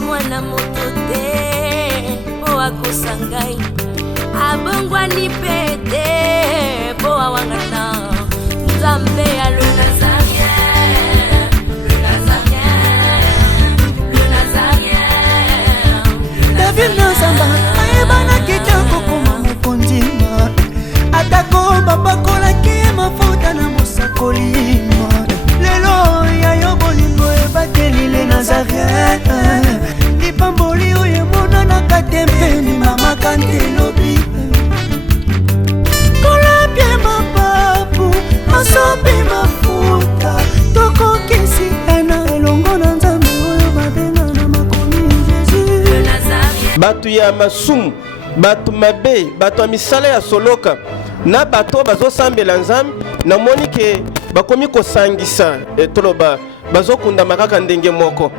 mwana moto te po akosa ngai abongwani pe te po awangata nzambe ya le Nazarien, le Nazarien, le Nazarien. David Nazamba ayebana kitoko koma mokondima atako babakolaki mafuta na mosakolima lelo yayo bolingo ebateli le Nazarien lipamboli oyo emonanaka te mpeni mama kantelobi kolapie mapapu masopi mafuta tokokisi ena elongo na nzambe oyo babenga na makomi Jésus. Batu ya masumu, batu mabe, batu ya misala ya soloka na bato bazosambela nzambe namoni ke bakomi kosangisa etoloba bazokunda makaka ndenge moko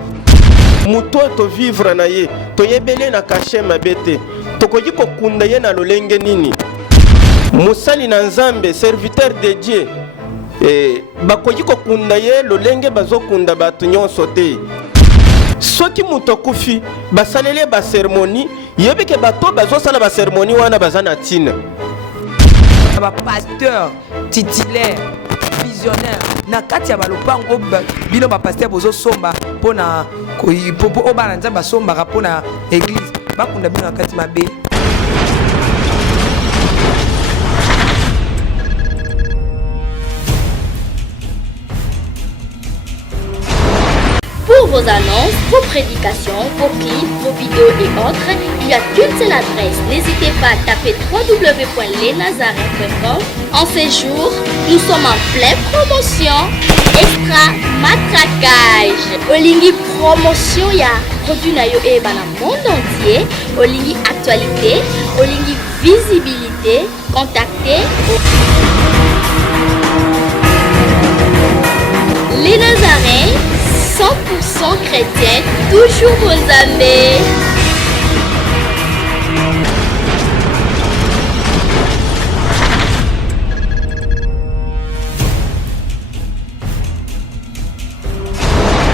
muto to vivre na ye toyebele na kashe mabete tokoki kokunda ye na lolenge nini musali na nzambe serviteur de Dieu bakoki kokunda ye lolenge bazokunda bato nyonso te soki muto kufi basalele ba cérémonie yebeke bato bazosala ba cérémonie wana bazana tina ba pasteur titulaire visionnaire na kati ya balopango bino ba pasteur bozo somba pona po obana nzamba somba pona église bakunda bino na kati mabe. Pour vos annonces, vos prédications, vos clips, vos vidéos et autres, il y a qu'une seule adresse. N'hésitez pas à taper www.lesnazarins.com. En ces jours, nous sommes en pleine promotion. Extra matraquage. Olingi promotion ya produit na yo eba na monde entier. Olingi actualité, Olingi visibilité. Contactez les Nazarins. 100% chrétien, toujours vos amis.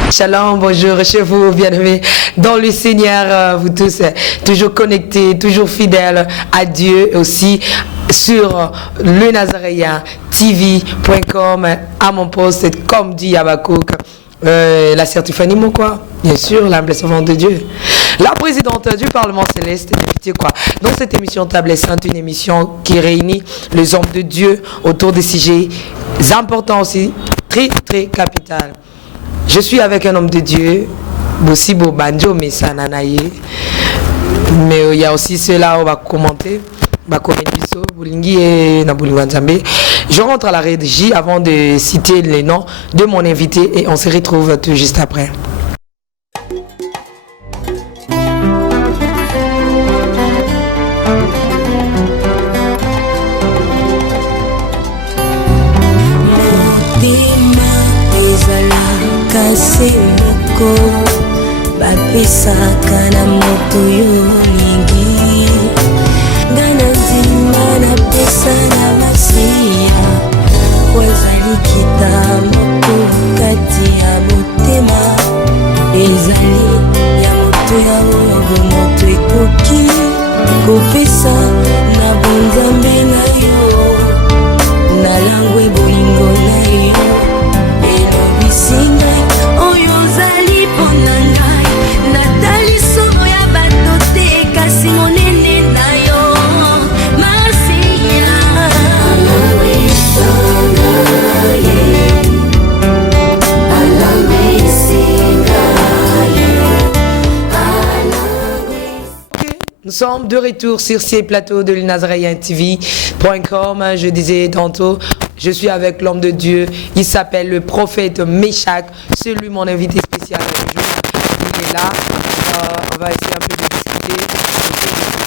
Shalom, bonjour chez vous, bien-aimés dans le Seigneur, vous tous toujours connectés, toujours fidèles à Dieu et aussi sur le Nazaréen TV.com à mon poste, comme dit Yabakouk. La certifanie, mon quoi, bien sûr, l'humble servante de Dieu, la présidente du Parlement céleste, quoi. Dans cette émission Table Sainte, une émission qui réunit les hommes de Dieu autour des sujets importants aussi, très très capital. Je suis avec un homme de Dieu, Bossibo Banjo Messananaye, mais il y a aussi ceux-là où on va commenter. Je rentre à la régie avant de citer les noms de mon invité et on se retrouve tout juste après. Mana pesa na masia wazali kitamoto kati ya motema ezali ya moto ya oyo moto ekoki kopesa na bonzambe na yo na langwe bolingo na yo elobisinga oyo zali pona ngai natali soko ya bato te kasi monene na yo. Nous sommes de retour sur ces plateaux de Nazarien TV.com. Je disais tantôt, je suis avec l'homme de Dieu. Il s'appelle le prophète Méchak. C'est lui mon invité spécial aujourd'hui. Il est là. On va essayer un peu de discuter du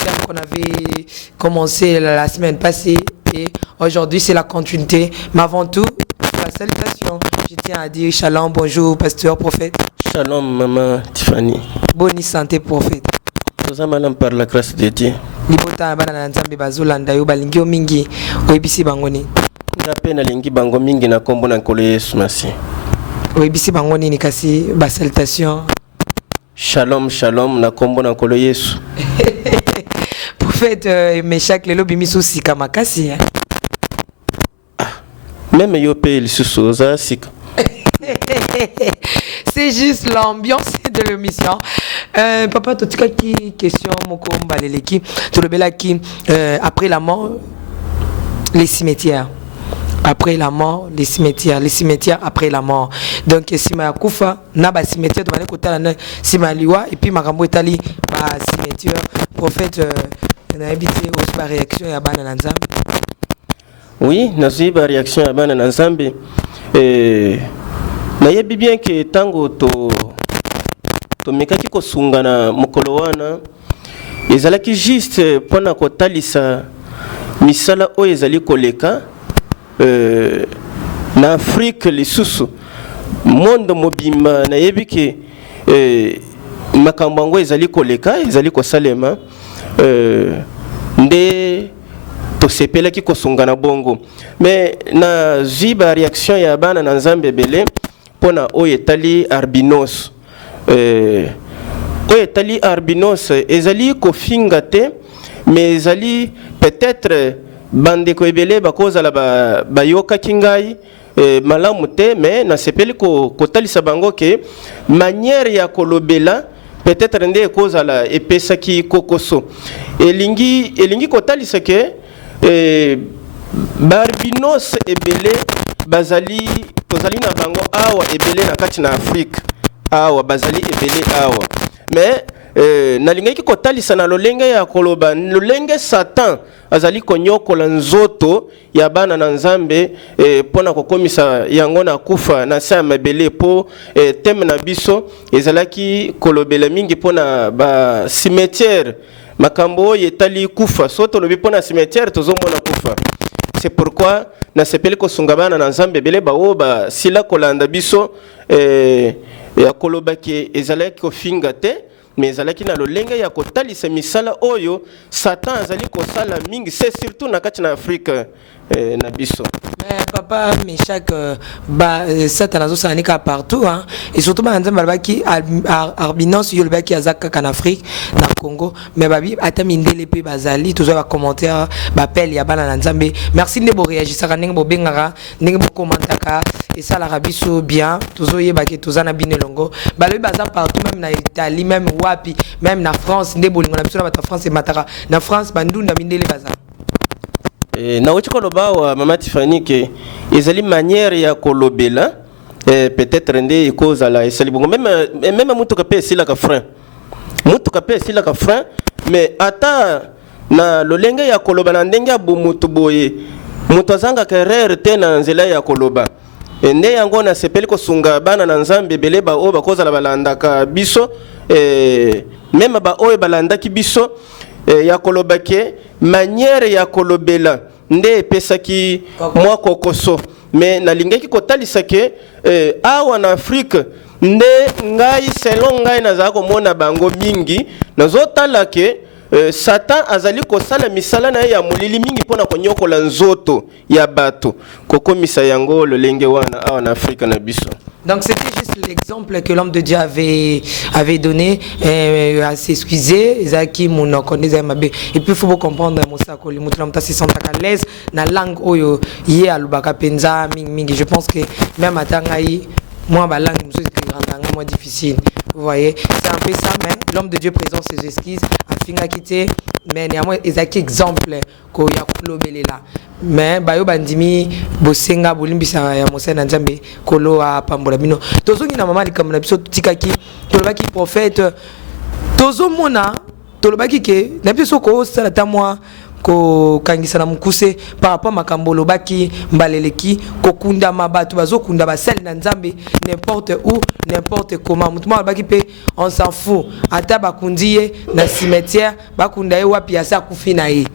thème qu'on avait commencé la semaine passée. Et aujourd'hui, c'est la continuité. Mais avant tout, la salutation. Je tiens à dire shalom, bonjour, pasteur, prophète. Shalom, maman Tiffany. Bonne santé, prophète. Par la grâce de Dieu. Libota bana nzambe bazolanda yo balingi mingi oyebisi bangoni. Ngape na lingi bango mingi na kombo na nkolo Yesu Masi. Oyebisi bangoni ni kasi ba salutation. Shalom, shalom, na kombo na kolo Yesu. Prophète Meshach lelo bimiso sika makasi. Même yo pe lisusu za sika. C'est juste l'ambiance de l'émission. Papa, tu as une question, Moko Mbaleleki. Tu le qui après la mort, les cimetières. Après la mort, les cimetières après la mort. Donc, si ma koufa, na ba cimetière, tu vas aller côté si ma liwa, et puis ma rambo etali ba cimetière. Prophète, on a habité aussi par réaction à Bana Nanzambe. Oui, nazi ba réaction à Bana Nanzambe. Na yebi bien que tango to mekaki kosunga na mokolo wana ezalaki juste pona kotalisa misala oyo ezali koleka na Afrique lisusu monde mobimba na yebi ke makambo yango ezali koleka ezali kosalema nde tosepelaki kosunga na bongo mais na ziba réaction ya bana na Nzambe ebele pona oyo etali albinos oyo etali albinos ezali kofinga te mais ezali peut-être bandeko ebele bakozala bayokaki ngai malamu te mais nasepeli kotalisa bango ke manière ya kolobela peut-être nde ekozala epesaki kokoso elingi kotalisa ke barbinos ebele tozali na bango awa ebele na kati na Afrique awa bazali ebele awa mais nalingaki kotalisa na lolenge ya koloba lolenge Satan azali konyokola nzoto ya bana na Nzambe pona kokomisa yango na kufa na sa mabele po teme na biso ezalaki kolobela mingi pona ba cimetière makambo yetali kufa soto lobi pona cimetière tozomona kufa. C'est pourquoi na sepeli kosunga bana na Nzambe bele ba sila kolanda biso ya kolobaki ezalaki kofinga te mais ezalaki na lolenge ya kotalisa misala oyo Satan azali kosala mingi c'est surtout na kati na Afrique na biso. Papa Meshach Satan azosanika partout hein et surtout ba Nzambe balaki albinos yo lebaki azaka en Afrique na Congo mais babi ata mindele pe bazali toujours ba commentaire ba appel ya bana na Nzambe merci ndebo réagir ndenge bo bengaka ndenge bo commentaka et ça la rabiso bien toujours yebaki tozana binelongo balobi baza partout même na Italie même wapi même na France ndebo lingo na biso na ba France et mataka na France bandunda mindele baza na wechi koloba wa mama Tiffany ke ezali manière ya kolobela peut-être nde ekozala esali bongo même mutuka pe sila ka frein mais ata na lolenge ya koloba na ndenge ya bumutu boye mutu azanga kerere te na nzela ya koloba nde yango na sepeli kosunga bana na Nzambe bele ba o bakozala balandaka biso même ba oyo balandaki biso ya koloba ke manière ya kolobela nde epesaki mwa kokoso mais nalingaki kotalisa ke awa na Afrique nde ngai selon ngai nazala komona bango mingi nazotala ke Satan azali kosala misala na ya molili mingi pona konyokola nzoto ya bato kokomisa yango lolenge wana awa na Afrique na biso. Donc c'était juste l'exemple que l'homme de Dieu avait donné à s'excuser Zaki mon connaît mabe et puis il faut comprendre Moussa ko limutu na se sentir à l'aise na langue oyo yé alubaka penza mingi je pense que même atangai moi ba langue musu grandanga moi difficile vous voyez c'est un peu ça mais l'homme de Dieu présente ses excuses afinga quitté mais néanmoins Ezaki exemple ko ya kulobelela mais bayo bandimi bosenga bolimbisa ya Moussa na Nzambe kolo a pambola bino tozongi na mama likamna biso tikaki tolobaki prophète tozomona tolobaki ke na biso ko sala ta moi ko kangisa na mukuse par rapport makambo lobaki mbaleleki ko kunda mabatu bazokunda basali na Nzambe n'importe où n'importe comment mutuma lobaki pe on s'en fout ata bakundiye na cimetière bakunda ye wapi asa kufina ye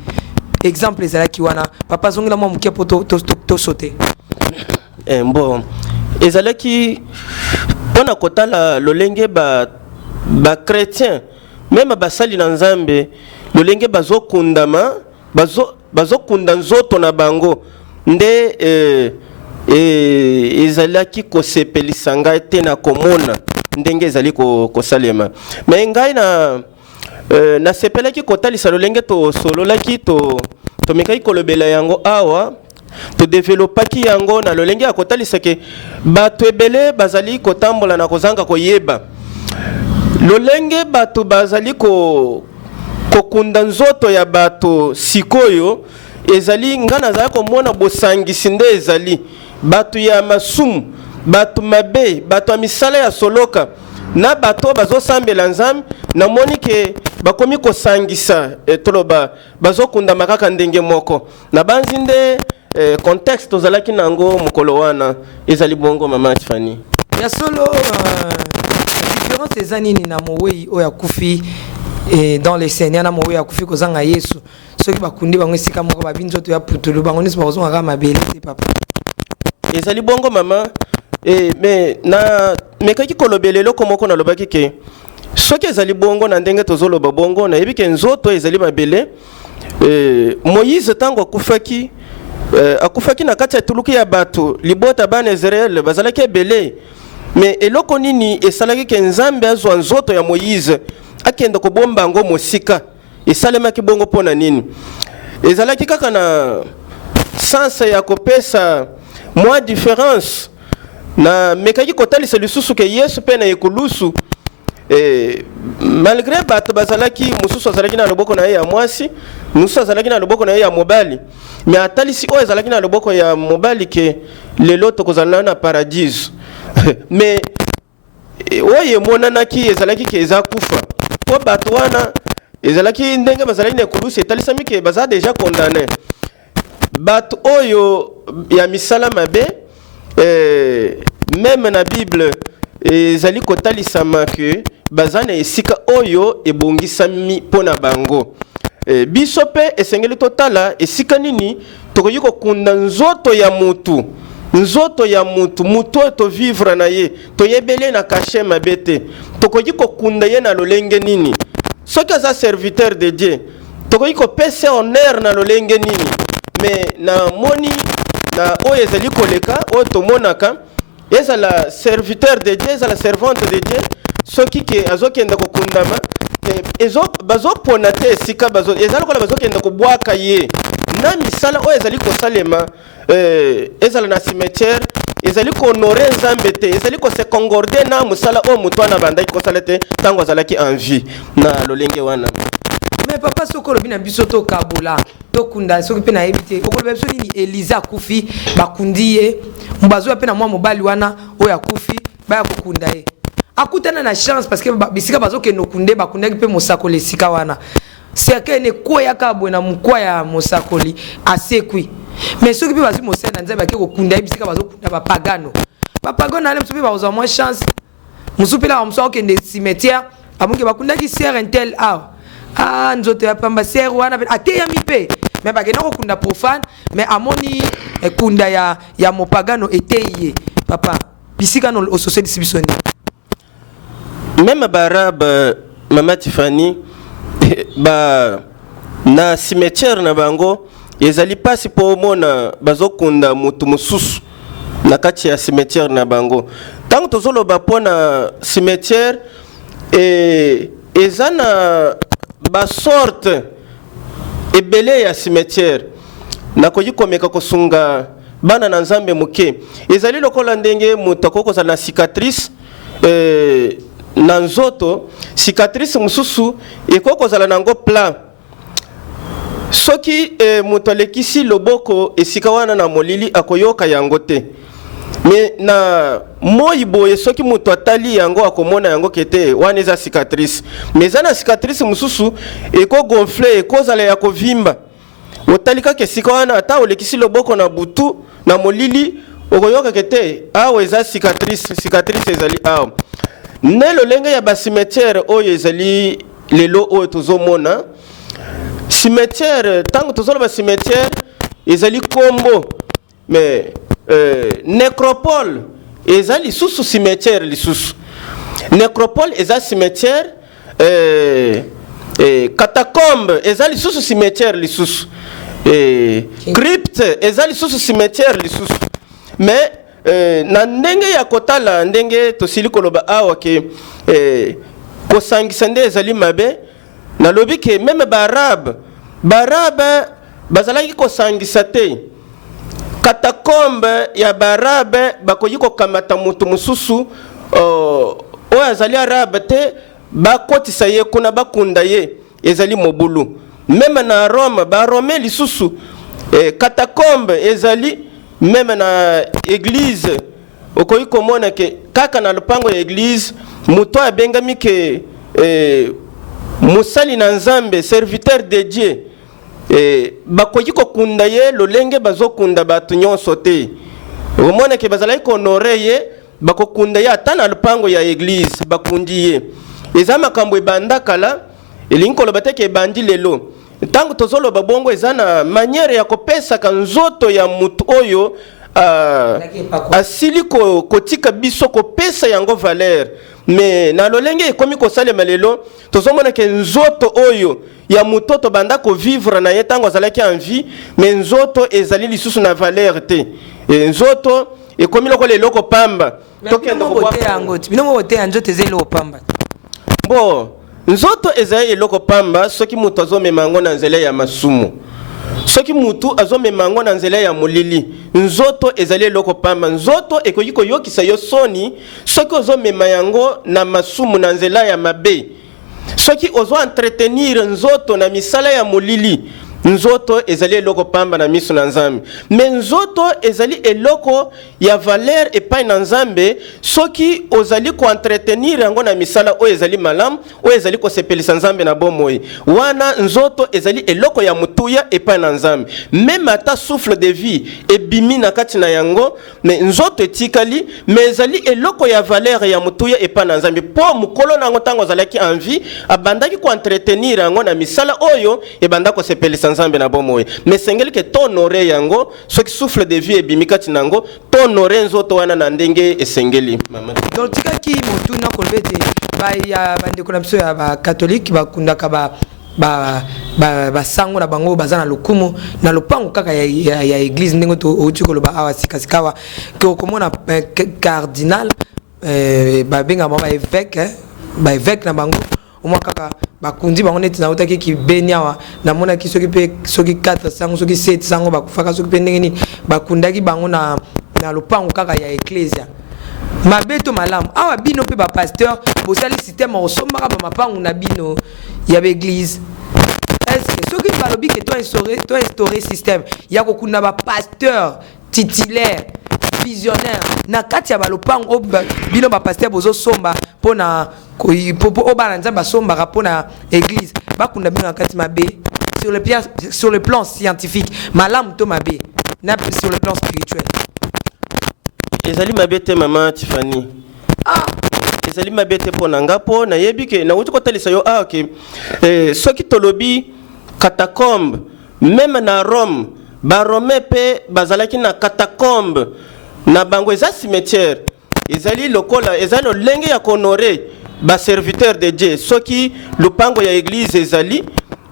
exemple ezalaki wana papa zongela mwa mukia poto to sauter bon ezalaki pona kotala lolenge ba chrétien même basali na Nzambe lolenge bazokundama bazokunda nzoto na bango nde ezalaki kosepelisa ngai te na komona ndenge ezali kosalema mais ngai na sepelaki kotalisa lolenge tosololaki tomekaki kolobela yango awa todevelopaki yango na lolenge ya kotalisa ke bato ebele bazali kotambola na kozanga koyeba lolenge bato bazali kokunda nzoto ya bato sikoyo ezali nga nazali komona bosangisi nde ezali bato ya masumu bato mabe bato ya misala ya soloka na bato bazosambela nzambe namoni ke bakomi kosangisa toloba bazokunda makaka ndenge moko na banzi nde contexte tozalaki nango mokolo wana ezali bongo mama Tiffany ya solo différence eza nini na mowei oyo akufi dans les scènes na mowei akufi kozanga Yesu soki bakundi bango esika moko babi nzoto ya putulu bango nyonso bakozonga mabele te papa ezali bongo mama mais na mekaki kolobela eloko moko nalobaki ke soki ezali bongo na ndenge tozoloba bongo nayebi ke nzoto ezali mabele Moïse ntango akufaki na kati ya tuluki ya bato libota bana Israel bazalaki ebele mais eloko nini esalaki ke nzambe azwa nzoto ya Moïse akenda kobomba ngo mosika esalemaki bongo pona nini ezalaki kaka na sens ya kopesa mwa différence na mekaki kotalisa lisusu ke Yesu pe na ekulusu malgré bato bazalaki mususu azalaki na loboko na ye ya mwasi mususu azalaki na loboko na ye ya mobali mais atalisi oyo ezalaki na loboko ya mobali ke lelo tokozala na paradis mais oyo emonanaki ezalaki ke eza kufa po bato wana ezalaki ndenge bazalaki na ekulusu etalisami ke baza déjà condamné bato oyo ya misala mabe même na Bible ezali kotalisama ke baza na esika oyo ebongisami pona bango biso pe esengeli totala esika nini tokoki kokunda nzoto ya mutu mutu oyo tovivre na ye toyebele na kashe mabe te tokoki kokunda ye na lolenge nini soki aza serviteur de Dieu tokoki kopesa honneur na lolenge nini mais na moni na oyo ezali koleka oyo tomonaka ezala serviteur de Dieu ezala servante de Dieu soki ke azokenda kokundama bazopona te esika ezali kola bazokenda kobwaka ye na misala oyo ezali kosalema ezala na cimetière ezali kohonore nzambe te ezali kose concorde na mosala oyo moto wana bandaki kosala te ntango azalaki en vie na lolenge wana mais papa soki olobi na biso tokabola tokunda soki mpe nayebi te okoloba biso nini Eliza akufi bakundi ye bazoya mpe na mwa mobali wana oyo akufi baya kokunda ye akutana na chance parce que bisika bazokende okunde bakundaki mpe mosakoli esika wana seke ene koyaka boye na mokwa ya mosakoli asekwi mais soki mpe bazwi mosala na nzambe ake kokunda ye bisika bazokunda bapagano ale mosu mpe bakozwa mwa chance mosu mpe laka mosu akokende cimetière amonke bakundaki ser intel awa nzoto ya pamba ser wana ateyami mpe mais bakenda kokunda profane mais amoni ekunda ya mopagano eteyi ye papa bisika no ososelisi biso nini même barabe mama Tiffany na cimetière na bango ezali pasi po mona bazokunda mutu mususu na kati ya cimetière na bango tango tozoloba pona cimetière eza na basorte ebele ya cimetière nakoki komeka kosunga bana na nzambe moke ezali lokola ndenge mutu akokozala na cicatrice na nzoto cicatrice mususu ekokozala nango plan soki mutu alekisi loboko esika wana na molili akoyoka yango te mais na moi boye soki mutu atali yango akomona yango kete wana eza cicatrice mais eza na cicatrice mususu ekogonfle ekozala ya kovimba otali kaka esika wana ata olekisi loboko na butu na molili okoyoka kete awa eza cicatrice ezali awa ne lolenge ya bacimetière oyo ezali lelo oyo tozomona cimetière tango tozoloba cimetière ezali kombo mais nécropole eza lisusu cimetière lisusu nécropole eza cimetière catacombe eza lisusu cimetière lisusu crypte eza lisusu cimetière lisusu mais na ndenge ya kotala ndenge tosili koloba awa ke kosangisa nde ezali mabe nalobi ke meme baarabe bazalaki kosangisa te katakombe ya baarabe bakoki kokamata mutu mosusu oyo azali arabe te bakotisa ye kuna bakunda ye ezali mobulu meme na Rome barome lisusu katakombe ezali meme na église okoki komona ke kaka na lupango ya église mutu abengami ke musali na nzambe serviteur de Dieu bakoki kokunda ye lolenge bazokunda bato nyonso te omona ke bazalaki honore ye bakokunda ye ata na lupango ya église bakundi ye eza makambo ebanda kala elingi koloba te ke ebandi lelo ntango tozoloba bongo eza na maniere ya kopesaka nzoto ya mutu oyo asili kotika biso kopesa yango valeur mais na lolenge ekomi kosalema lelo tozomona ke nzoto oyo ya mutu tobanda kovivre na ye ntango azalaki en vie mais nzoto ezali lisusu na valeur te nzoto ekomi lokola eloko pamba tokende bon nzoto ezali eloko pamba soki mutu azomema yango na nzela ya masumu soki mutu azomema yango na nzela ya molili nzoto ezali eloko pamba nzoto ekoki koyokisa yo soni soki ozomema yango na masumu na nzela ya mabe soki ozo entretenir nzoto na misala ya molili nzoto ezali eloko pamba na miso na nzambe me nzoto ezali eloko ya valeur epai na nzambe soki ozali koentretenir yango na misala oyo ezali malamu oyo ezali kosepelisa nzambe na bomoi wana nzoto ezali eloko ya mutuya epai na nzambe meme ata souffle de vie ebimi na kati na yango me nzoto etikali me ezali eloko ya valeur ya mutuya epai na nzambe po mukolo nango ntango azalaki en vie abandaki koentretenir yango na misala oyo ebanda kosepelisa nzambe na bomoi mais sengeli ke tonore yango soki souffle de vie ebimi kati nango tonore nzoto wana na ndenge esengeli mama donc tikaki motu na kolbete ya bandeko na biso ya bakatholike bakundaka basango na bango baza na lokumu na lopango kaka ya église ndenge outi koloba awa sikasikawa ke okomona cardinal babengama baévêque na bango omwa kaka bakundi bango neti nautaki kibeni awa namonaki soki 4 sango soki 7 sango bakufaka soki mpe ndenge nini bakundaki bango na lopango kaka ya eklesia mabeto malamu awa bino mpe bapasteur bosali systeme osombaka bamapangu na bino ya baeglise eske soki balobi ke to instauré système ya kokunda bapasteur titulaire visionnaire na kati ya balopango bino bapasteur bozosomba mpona o bana nzambe basombaka mpona église bakunda bino na kati mabe sur le plan scientifique malamu to mabe na sur le plan spirituel ezali mabe te mama Tiffany ezali mabe te mpona nga mpo nayebi ke nauti kotalisa yo ke soki tolobi catacombe meme na Rome barome mpe bazalaki na catacombe na bango eza cimetière ezali lokola ezali lolenge ya honore baserviteur de Dieu soki lupango ya église ezali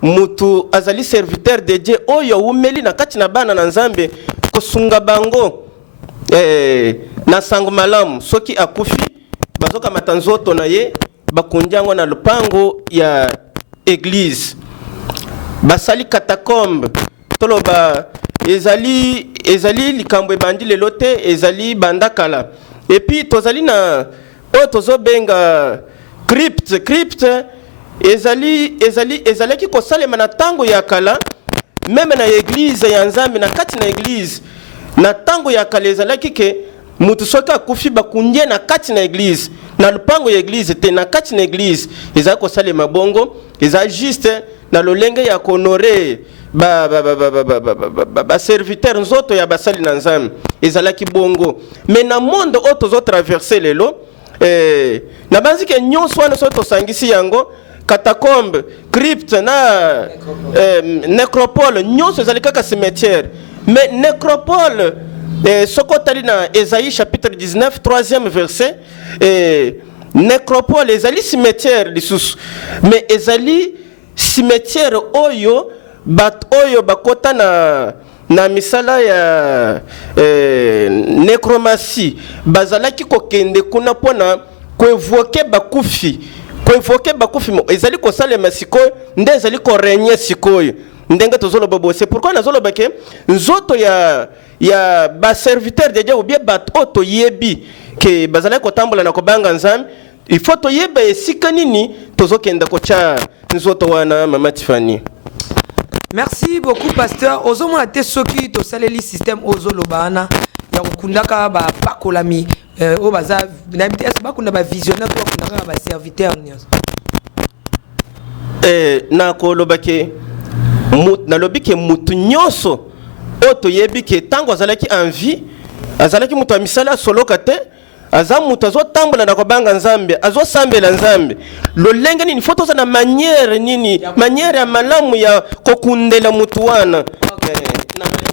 mutu azali serviteur de Dieu oyo umeli na kati na bana na nzambe kosunga bango na sango malamu soki akufi bazokamata nzoto na ye bakundi yango na lupango ya église basali catacombe toloba ezali likambo ebandi lelo te ezali bandakala epi tozali na oyo tozobenga crypte ezalaki kosalema na ntango ya kala meme na église ya nzambe na kati na église na ntango ya kala ezalaki ke mutu soki akufi bakundie na kati na église na lupango ya église te na kati na église ezali kosalema bongo eza juste na lolenge ya honore serviteur nzoto ya basali na nzambe ezalaki bongo mais na monde oyo tozotraverse lelo na banzi ke nyonso wana soki tosangisi yango catacombe crypte na nécropole nyonso ezali kaka cimetière mais nécropole soko otali na Ésaïe chapitre 19 3e verset nécropole ezali cimetière lisusu mais ezali cimetière oyo bat oyo bakota na misala ya necromancie bazalaki kokende kuna pona koevoke bakufi ezali kosalema sikoyo nde ezali korenye sikoyo ndenge tozoloba bo. C'est pourquoi nazoloba ke nzoto ya baserviteur de Dieu ou bien bato toyebi ke bazalaki kotambola na kobanga nzambe il faut toyeba esika nini tozokenda kocha nzoto wana Mama Tiffany. Merci beaucoup pasteur. Ozomona te soki to saleli système ozolobana ya kokundaka ba pakolami o baza na MTS bakunda ba visionnaire to bakunda ba serviteur nyos. Na koloba ke nalobi ke mutu nyonso oto yebi ke tango azalaki envie azalaki mutu amisala soloka te aza mutu azotambola na kobanga nzambe azosambela nzambe lolenge nini faut toza na manière nini manière ya malamu ya kokundela mutu wana.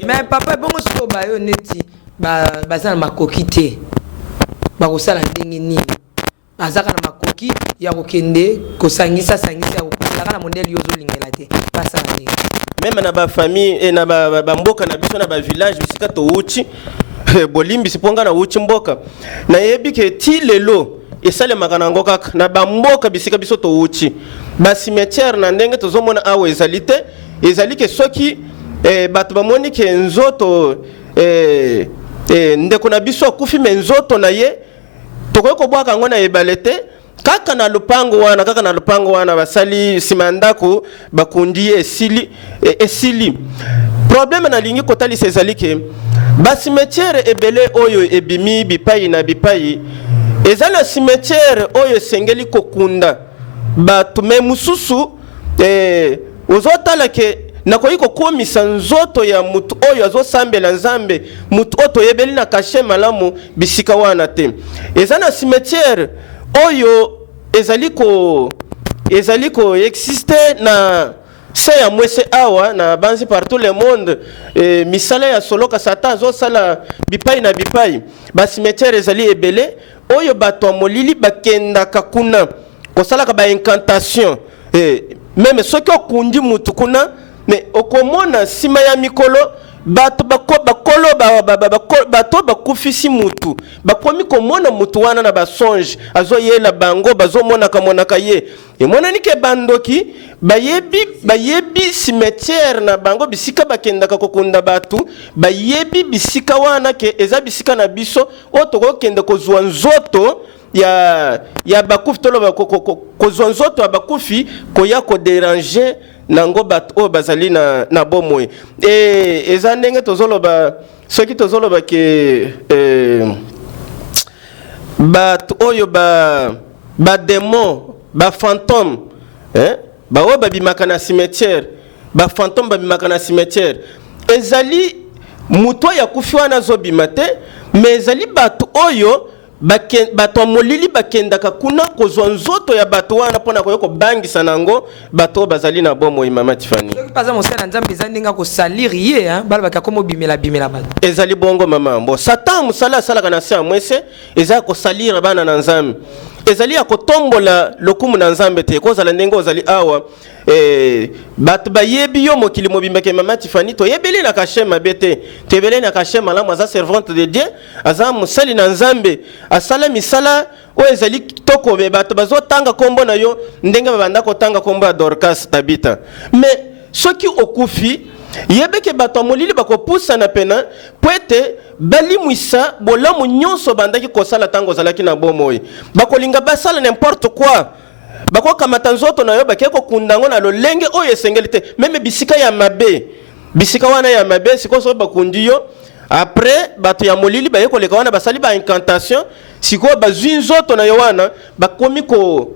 Mais papa bongo siko bayo neti baza na makoki te bakosala ndenge nini azaka na makoki ya kokende kosangisa ya kokalaka na mondele yozolingela te basala ndenge même na ba famille et na ba mboka na biso na ba village bisika to uchi bolimbi siponga na uchi mboka na yebi ke ti lelo esale makanango kaka na ba mboka bisika biso to uchi ba cimetière na ndenge tozomona awo ezalite ezalike soki bato bamoni ke nzoto ndeko na biso akufi me nzoto na ye tokoki kobwaka ngo na ebale te kaka na lupango wana basali simandako bakundi esili problème na lingi kotalisa ezali ke basimetiere ebele oyo ebimi bipai na bipai eza na simetiere oyo esengeli kokunda bato me mususu ozotala ke nakoki kokomisa nzoto ya mutu oyo azosambela nzambe mutu oyo toyebeli na kashe malamu bisika wana te eza na simetiere oyo ezali ko existe na se ya mwese awa na banzi partout le monde misala ya soloka satan azosala bipai na bipai basimetiere ezali ebele oyo bato ya molili bakendaka kuna kosalaka baincantation meme soki okundi mutu kuna me okomona nsima ya mikolo bato bakufisi mutu bakomi komona mutu wana na basonge azoyela bango bazomonaka ye emonani ke bandoki bayebi cimetière na bango bisika bakendaka kokunda batu bayebi bisika wana ke eza bisika na biso oyo tokokende kozwa nzoto ya bakufi toloba kozwa nzoto ya bakufi koya kodéranger nango bat o bazali na bomoi eza ndenge tozoloba soki tozoloba ke bat oyo ba démon ba fantôme baoyo babimaka na cimetière ba fantôme babimaka na cimetière ezali mutu ya kufi wana azobima te mais ezali bato oyo bato molili bakendaka kuna kozwa nzoto ya bato wana pona koyoko bangisa nango bato bazali na bomoi Mama Tiffany. Soki paza mosala nzambe ezandinga ko salir ye bala bakakomo bimela bala. Ezali bongo mama mbo Satan musala salaka na sia mwese ezali ko salir bana na nzambe. Ezali ya kotombola lokumu na nzambe te kozala ndenge ozali awa bato bayebi yo mokili mobimba ke Mama Tiffany to yebeli na kashema bete tebeli na kashema la maza servante de Dieu aza musali na nzambe asala misala o ezali toko be bato bazotanga kombo na yo ndenge babanda kotanga kombo ya Dorcas Tabita mais soki okufi yebeke bato molili bakopusa na pena poete balimwisa bolamu nyonso bandaki kosala tango zalaki na bomoi bakolinga basala n'importe quoi bako kamata nzoto na yo bakeko kundango na lolenge oyo esengeli te meme bisika ya mabe bisika wana ya mabe sikoso bakundi yo après bato ya molili bayeko leka wana basali ba incantation siko bazwi nzoto na yo wana bakomi ko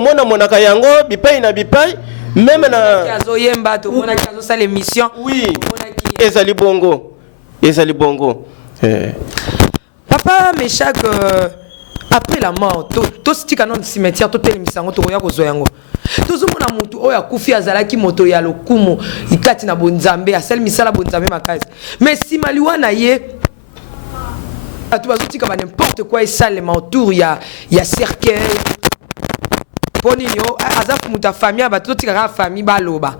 mona monaka yango bipai na bipai même na azoyemba to mona ki azosala émission oui ezali bongo papa Meshak après la mort to stika non cimetière to telemisango to ya kozwa yango tozomona mutu oyo akufi azalaki moto ya lokumu ikati na bonzambe asali misala bonzambe makasi mais simaliwa na ye atu bazotika ba n'importe quoi esalema autour ya cercueil poni yo azafu muta famille ba totika ka famille baloba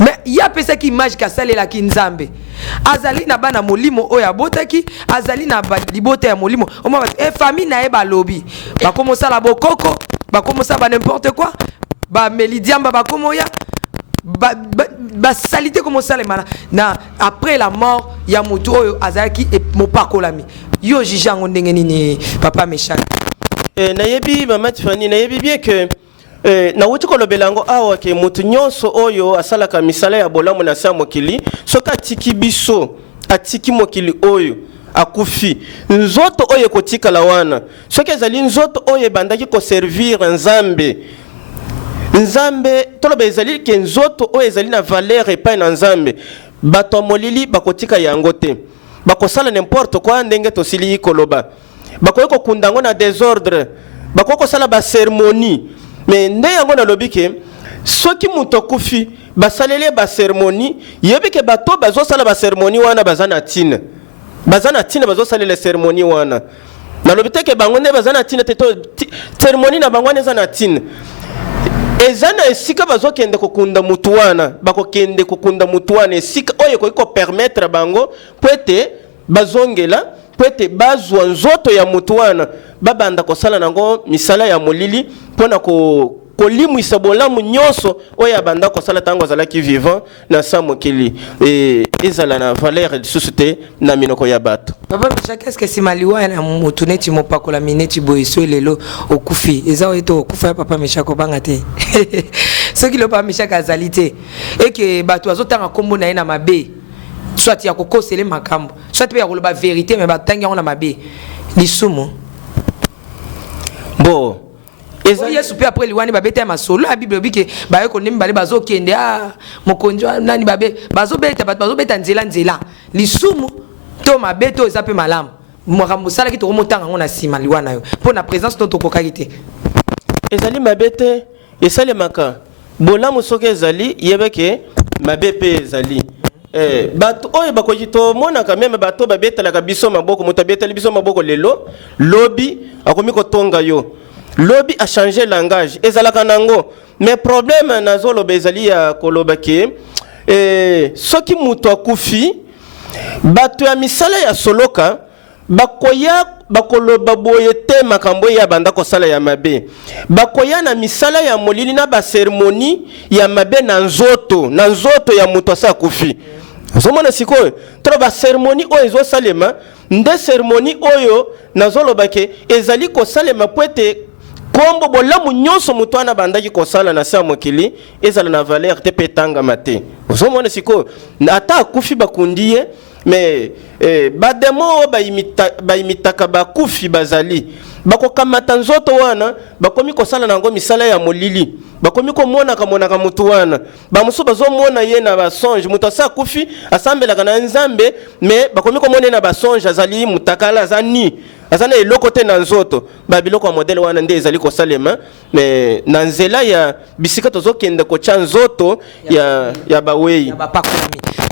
mais ya pesa ki image ka salela ki nzambe azali na bana molimo oyo abotaki azali na libota ya molimo oma famille na ye balobi bakomo sala bokoko bakomo sala n'importe quoi ba melidiamba bakomo ya ba salité comme ça les mana na après la mort ya mutu oyo azalaki mopakolami yo jijango ndenge nini papa Meshak. Na yebi mama Tiffany na yebi bien que na wuti kolobelango awa ke mutu nyonso oyo asalaka misala ya bolamu na sa mokili soka tiki biso atiki mokili oyo akufi nzoto oyo kotikala wana soki ezali nzoto oyo bandaki ko servir nzambe nzambe toloba ezali ke nzoto oyo ezali na valeur epai na nzambe bato molili bakotika yango te bakosala n'importe quoi ndenge tosili koloba bakoki kokunda yango na désordre bakoki kosala baceremonie mais nde yango nalobi ke soki moto akufi basaleli baceremonie yebi ke bato bazosala baceremonie wana baza na ntina bazosalela ceremonie wana nalobi te ke bango nde baza na ntina te ceremonie na bango wana eza na ntina eza na esika bazokende kokunda mutu wana bakokende kokunda mutu wana esika oyo ekoki kopermettre bango po ete bazongela po ete bazwa nzoto ya mutu wana babanda kosala nango misala ya molili mpona kolimwisa bolamu nyonso oyo abanda kosala ntango azalaki vivant na sa mokili ezala na valeur lisusu te na minoko ya bato. Papa Meshak, est-ce que nsima liwa na mutu neti mopakolami neti boye so lelo okufi eza oyo ete okufa ya Papa Meshak obanga te soki lo Papa Meshak azali te eke bato azotanga nkombo na ye na mabe soit ya kokosele makambo soit mpe ya koloba vérité me batangi yango na mabe lisumu bon Yesu pe après liwani babeta masolo la Bible bike ba yeko ndimi bale bazokende mokonzi nani babe bazobeta bato bazobeta nzela lisumu to mabeto eza pe malamu makambo sala ki to motanga ngona sima liwana yo pour na présence to kokaki te ezali mabete esale maka bolamu soki ezali yebeke mabepe ezali bato oyo bakoki tomonaka meme bato babetalaka biso maboko moto abetali biso maboko lelo lobi akomi kotonga yo lobi a changé langage ezalaka nango mais problème nazoloba ezali ya koloba ke soki mutu akufi bato ya misala ya soloka bakoya bakoloba boye te makambo ya banda kosala ya mabe bakoya na misala ya molili na baceremonie ya mabe na nzoto ya mutu asa akufi ozomona sikoyo tro baceremonie oyo ezosalema nde ceremonie oyo nazoloba ke ezali kosalema po ete kombo bolamu nyonso mutu wana bandaki kosala na sa mokili ezala na valeur te pe tangama te ozomona sikoyo ata akufi bakundi ye mais bademo bayimitaka bakufi bazali bakokamata nzoto wana bakomi kosala nango misala ya molili bakomi komonaka mutu wana bamusu bazomona ye na basonge mutu asa akufi asambelaka na nzambe mais bakomi komona na basonge azali mutakala azani azana eloko te na nzoto babiloko ya modele wana nde ezali kosalema mais na nzela ya bisika tozokende kocha nzoto ya bawei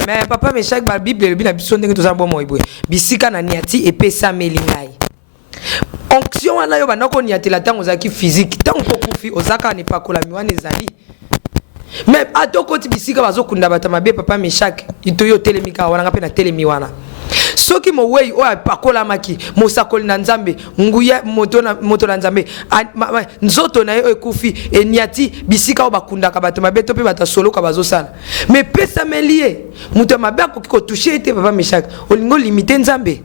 mais Papa Meshak ba Bible bi na biso ndenge tozala bomo iboye bisika na niati epesa melingai onction wana yo banako niatela tango zaki physique tango kokufi ozaka ne pakola miwana ezali mais atokoti bisika bazokunda batama be Papa Meshak itoyo telemika wana ngape na telemi wana soki mowei oya pakola maki mosakoli na nzambe nguya moto na nzambe nzoto na yo ekufi eniati bisika o bakundaka bato mabeto pe batasoloka bazosala mais pesa melie muto mabe akoki kotoucher ete Papa Meshak olingo limiter nzambe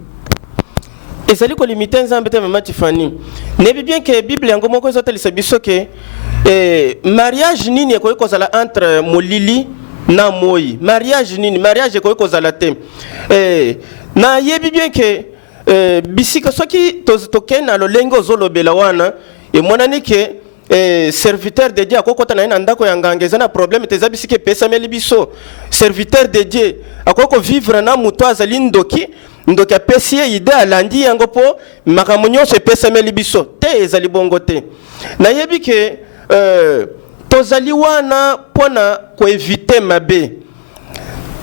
ezali ko limiter nzambe te Mama Tiffany nebi bien que Bible yango moko ezotalisa biso ke mariage nini ekoki kozala entre molili na moi mariage nini mariage ekoki kozala te na yebi bien ke bisika soki tokende na lolenge ozolobela wana emonani ke serviteur de Dieu akokota na ndako ya nganga eza na problème te eza bisika epesameli biso serviteur de Dieu akoko vivre na muto azali ndoki apesi ye ide alandi yango po makambo nyonso epesameli biso te ezali bongo te nayebi ke tozali wana mpona koevite mabe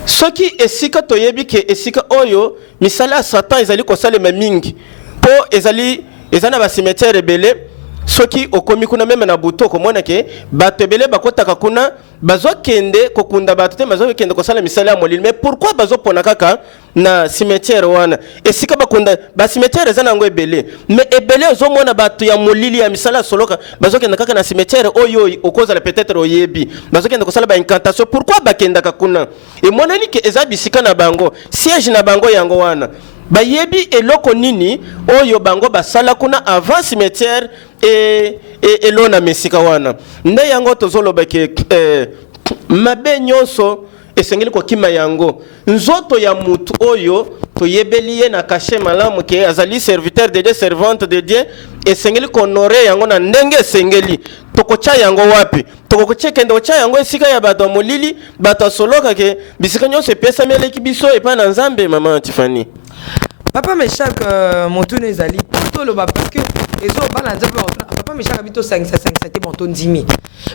soki esika toyebi ke esika oyo misala ya Satan ezali kosalema mingi po eza na basimetiere ebele soki okomi kuna meme na buto komona ke bato ebele bakotaka kuna bazokende kokunda bato te bazokende kosala misala ya molili. Mais pourquoi bazopona kaka na cimetière wana esika bakunda ba cimetière eza nango ebele, mais ebele ozomona bato ya molili ya misala soloka bazokende kaka na cimetière oyo okozala peut-être oyebi bazokende kosala ba incantation. Pourquoi bakendaka kuna emonani ke eza bisika na bango siège na bango yango wana bayebi eloko nini oyo bango basala kuna avant cimetière elona mesika wana. Nde yango tozoloba ke mabe nyonso esengeli kokima yango nzoto ya mutu oyo toyebeli ye na kashe malamu ke azali serviteur de Dieu, servante de Dieu, esengeli konore yango na ndenge esengeli. Tokocha yango wapi? Tokochekende ocha yango esika ya bato molili bato soloka ke bisika nyonso pesa meleki biso epa na Nzambe. Maman Tiffany Papa Meshak Montone ezali plutôt le parce que ezo bana nzambe papa Meshak bito 5 te bon ton 10 000.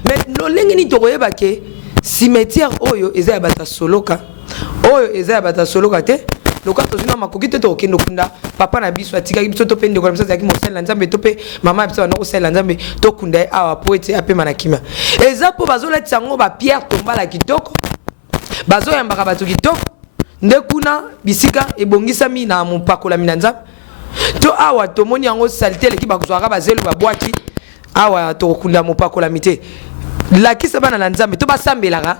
Mais lo lengeni to koyeba ke cimetière oyo eza ya bata soloka oyo eza ya bata soloka te lokato zina makoki te to kendo kunda papa na biso atika biso to pende ko msa zaki mosela nzambe to pe mama biso na ko sela nzambe to kunda awa poete ape manakima eza po bazola tsango ba pierre tombala kitoko bazo yambaka batu kitoko nde kuna bisika ebongisami na mopakola minanza to awa tomoni yango salite leki bakuzwaka bazelu babwaki awa to kunda mopakola mite lakisa bana na nzambe to basambelaka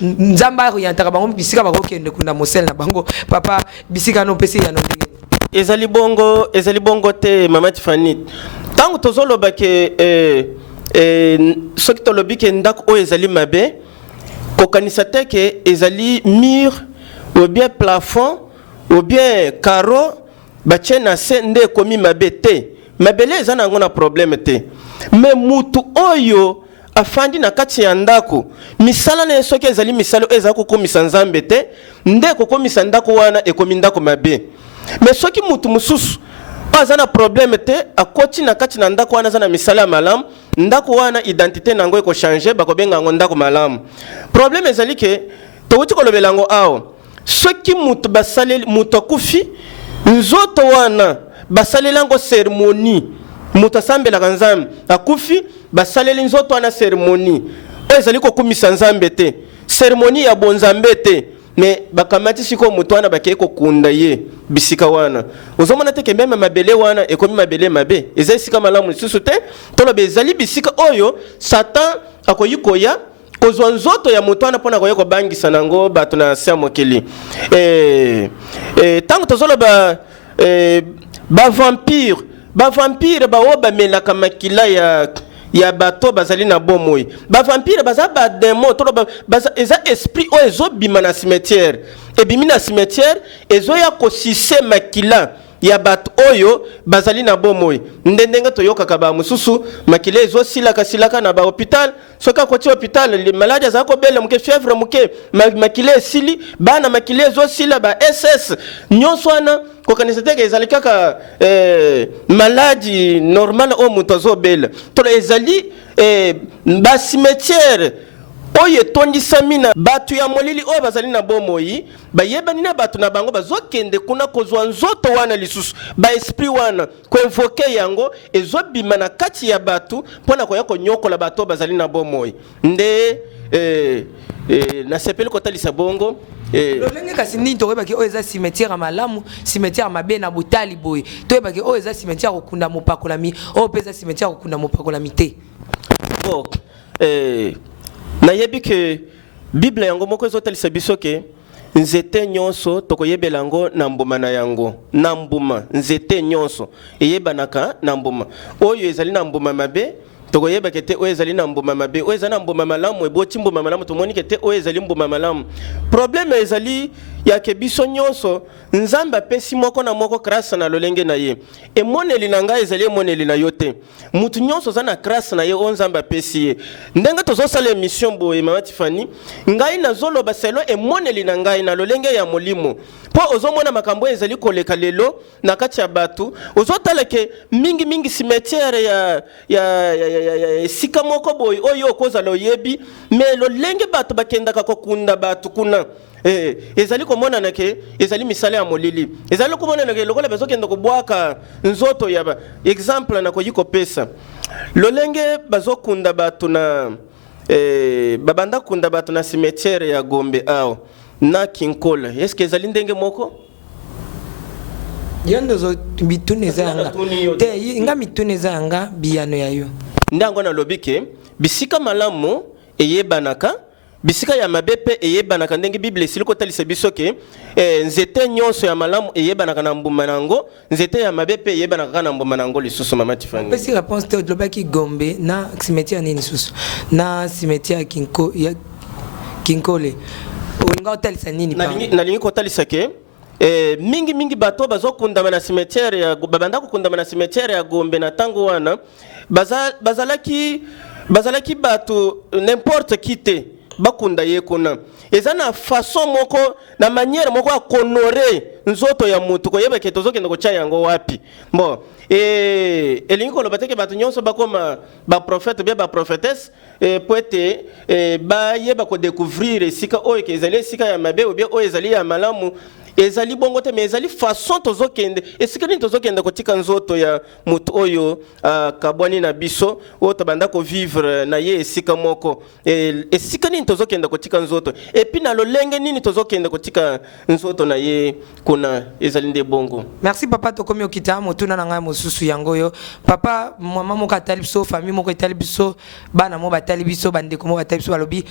nzamba orientaka bango bisika bakokende kunda mosel na bango papa bisika no pesi ya no ndenge ezali bongo te Mama Tiffany. Tango tozoloba ke soki tolobi ke ndako oyo ezali mabe kokanisa te ke ezali mur ou bien plafond ou bien carreau batie na se nde komi mabe te. Mabele eza nango na problème te, mais mutu oyo afandi na kati ya ndako misala na soki ezali misalo eza kokomisa Nzambe te nde kokomisa ndako wana ekomi ndako mabe. Mais soki mutu mususu aza na problème te akoti na kati na ndako wana aza na misala ya malamu ndako wana identité nango eko changer bakobenga ngo ndako malamu. Problème ezali ke towuti kolobela ngo awo soki mutu basaleli mutu akufi nzoto wana basalela ngo cérémonie mutu asambelaka Nzambe akufi basaleli nzoto wana cérémonie oyo ezali kokumisa Nzambe te cérémonie ya bonzambe te, mais bakamati siko mutu wana bakei kokunda ye bisika wana ozomona te ke meme mabele wana ekomi mabele mabe eza esika malamu lisusu te toloba ezali bisika oyo Satan akoyi koya kozwa nzoto ya mutu wana mpona koya kobangisa nango bato na se ya mokili. Tango tozoloba bavampire baoyo bamelaka makila ya bato bazali na bomoi bavampire baza bademo toloba eza esprit oyo ezobima na cimetière ebimi na cimetière ezoya kosise makila ya bato oyo bazali na bomoi ndenge toyokaka ba mususu makila ezosilaka na ba hôpital soki akoti hôpital maladi azala kobela moke fièvre moke makila esili bana makila ezosila ba SS nyonso wana kokanisa te ezali kaka maladi normal o mutu azobela tolo ezali ba cimetière oyo etondisami na bato ya molili oyo bazali na bomoi bayebani na bato na bango bazokende kuna kozwa nzoto wana lisusu ba esprit wana koinvoke yango ezobima na kati ya bato mpona koya konyokola bato bazali na bomoi nde na sepeli kotalisa bongo lolenge kasi nini toyebaki oyo eza cimetière malamu cimetière mabe na botali boye toyebaki oyo eza cimetière kokunda mopakolami oyo mpe eza cimetière kokunda mopakolami te. Bon nayebi ke Bible yango moko ezotalisa biso ke nzete nyonso tokoyebela yango na mbuma na yango na mbuma nzete nyonso eyebanaka na mbuma oyo ezali na mbuma mabe tokoyeba ke te oyo ezali na mbuma mabe oyo ezali na mbuma malamu eboti mbuma malamu tomoni ke te oyo ezali mbuma malamu. Problème ezali ya ke biso nyonso Nzambe apesi moko na moko grâce na lolenge na ye emoneli na ngai ezali emoneli na yo te mutu nyonso aza na grâce na ye oyo Nzambe apesi ye ndenge tozosala émission boye Mama Tiffany ngai nazoloba selo emoneli na ngai na lolenge ya molimo mpo ozomona makambo ezali koleka lelo na kati ya bato ozotala ke mingi cimetière ya esika moko boye oyo okozala oyebi mais lolenge bato bakendaka kokunda bato kuna ezali komona nake ezali misala ya molili ezali komona nake lokola bezo kende kobwaka nzoto ya ba exemple na koyiko pesa lolenge bazokunda batu na babanda kunda batu na cimetière ya Gombe ao na Kinkola est-ce que ezali ndenge moko yondo zo bituneza yanga te inga mituneza yanga biyano yayo ndango na lobike bisika malamu eyebanaka bisika ya mabepe eyebanaka ndenge Bible siliko talisa bisoke nzete nyonso ya malamu eyebanaka na mbuma nango nzete ya mabepe eyebanaka na mbuma nango lisusu mama Tifani pesi réponse te odlobaki Gombe na cimetière nini susu na cimetière ya Kinkole olinga otalisa nini pa nalingi kotalisa ke mingi bato bazokundama na cimetière ya babanda kokundama na cimetière ya Gombe na tango wana bazalaki bato n'importe qui te bakunda ye kuna eza na façon moko na manière moko ya honore nzoto ya mutu koyeba ke tozokenda kocha yango wapi bon elingi koloba teke bato nyonso bakoma ba prophète bien ba prophétesse poete bayeba ko découvrir esika oyo ke ezali esika ya mabe ou bien oyo ezali ya malamu ezali bongo te mais ezali façon tozokende esika nini tozokende kotika nzoto ya mutu oyo kabwani na biso oyo tobanda ko vivre na ye esika moko esika nini tozokende kotika nzoto et puis na lolenge nini tozokende kotika nzoto na ye kuna ezali nde bongo. Merci papa tokomi okita motuna na ngai mosusu yango yo papa mama moko atali biso famille moko etali biso bana mo batali biso bandeko mo batali biso balobi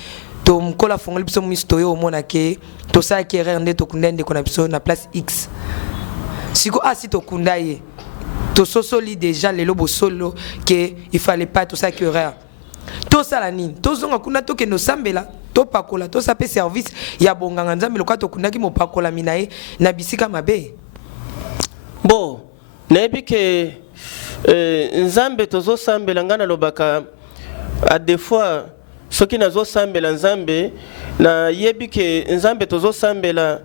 to mkola fongoli biso misto yo omona ke to sa ki erreur nde to kundende kona biso na place X siko asi to kundaye to sosoli déjà lelo bo solo que il fallait pas to sa ki erreur to sala nini to zonga kuna to ke no sambela to pakola to sape service ya bonganga nzambe lokwa to kundaki mo pakola minae na bisika mabe bon nayebi ke nzambe tozo sambela ngana lobaka a des fois soki nazo sambela nzambe na yebi ke nzambe tozo sambela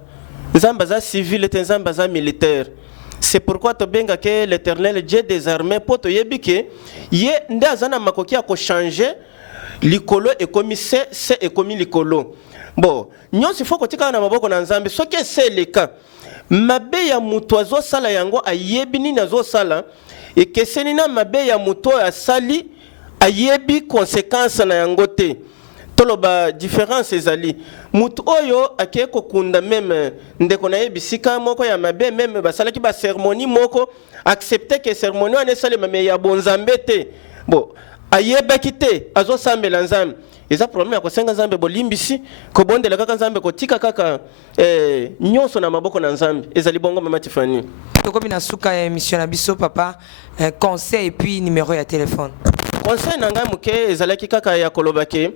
nzambe za civil te nzambe za militaire c'est pourquoi to benga ke l'Éternel Dieu des armées poto yebi ke ye nde azana makoki ya ko changer likolo ekomi se ekomi likolo bon nyonso faut kotika na maboko na nzambe soki c'est le cas mabe ya mutu azo sala yango ayebi nini azo sala ekeseni na mabe ya mutu asali ayebi conséquence na yango te toloba différence ezali mutu oyo akeko kunda même ndeko na yebisika moko ya mabe même basalaki ba cérémonie moko accepter que cérémonie wana esalema me ya bonzambe te bon ayebaki te azosambela nzambe eza problème ya kosenga nzambe bolimbisi kobondela kaka nzambe kotika kaka nyonso na maboko na nzambe ezali bongo mama Tifani tokomi na suka ya émission na biso papa conseil et puis numéro ya téléphone conseil nanga muke ezalaki kaka ya kolobake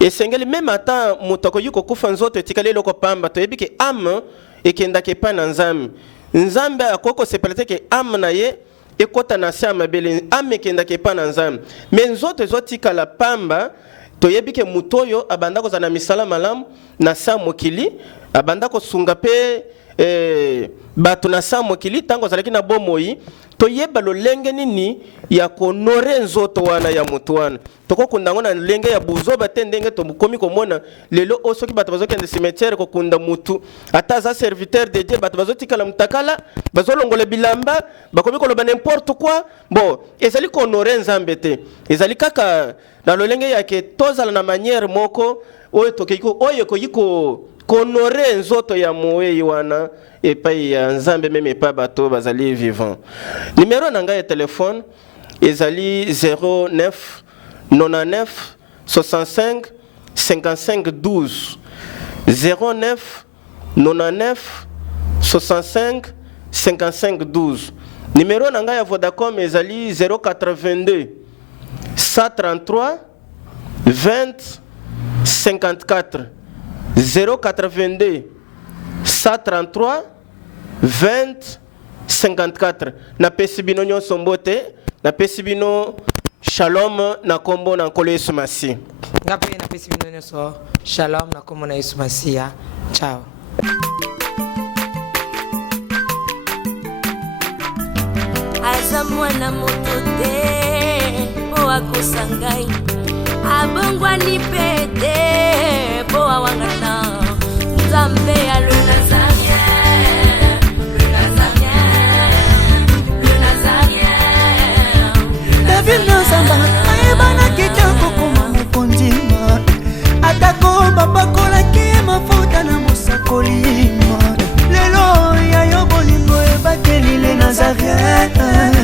esengeli même ata mutu akoki kokufa nzoto etikali eloko pamba toyebi ke ame ekendaka epai na nzambe nzambe akoki kosepela te ke ame na ye ekota na se ya mabele ame ekendaka epai na nzambe me nzoto ezotikala pamba toyebi ke mutu oyo abanda kozala na misala malamu na se ya mokili abanda kosunga mpe bato na sa mokili tango azalaki na bomoi toyeba lolenge nini ya konore nzoto wana ya mutu wana tokokunda ngo na lenge ya buzoba te ndenge tokomi komona lelo osoki bato bazokende cimetière kokunda mutu ata aza serviteur de Dieu bato bazotikala mutakala bazolongola bilamba bakomi koloba n'importe quoi bon ezali konore nzambe te ezali kaka na lolenge yake tozala na manière moko oyo tokiko oyo koyiko konore nzoto ya moei wana epai ya nzambe meme epai bato bazali vivant numéro na ngai ya téléphone ezali 09 99 65 55 12 09 99 65 55 12 numéro na ngai ya Vodacom ezali 082 133 20 54 082 133 20 54 na pesi bino nyonso mbote na pesi bino shalom na kombo na nkolo Yesu Masi ngape na pesi bino nyonso shalom na kombo na Yesu Masi ciao aza mwana moto te po akosa ngai abongwani pe te po awangana nzambe ya le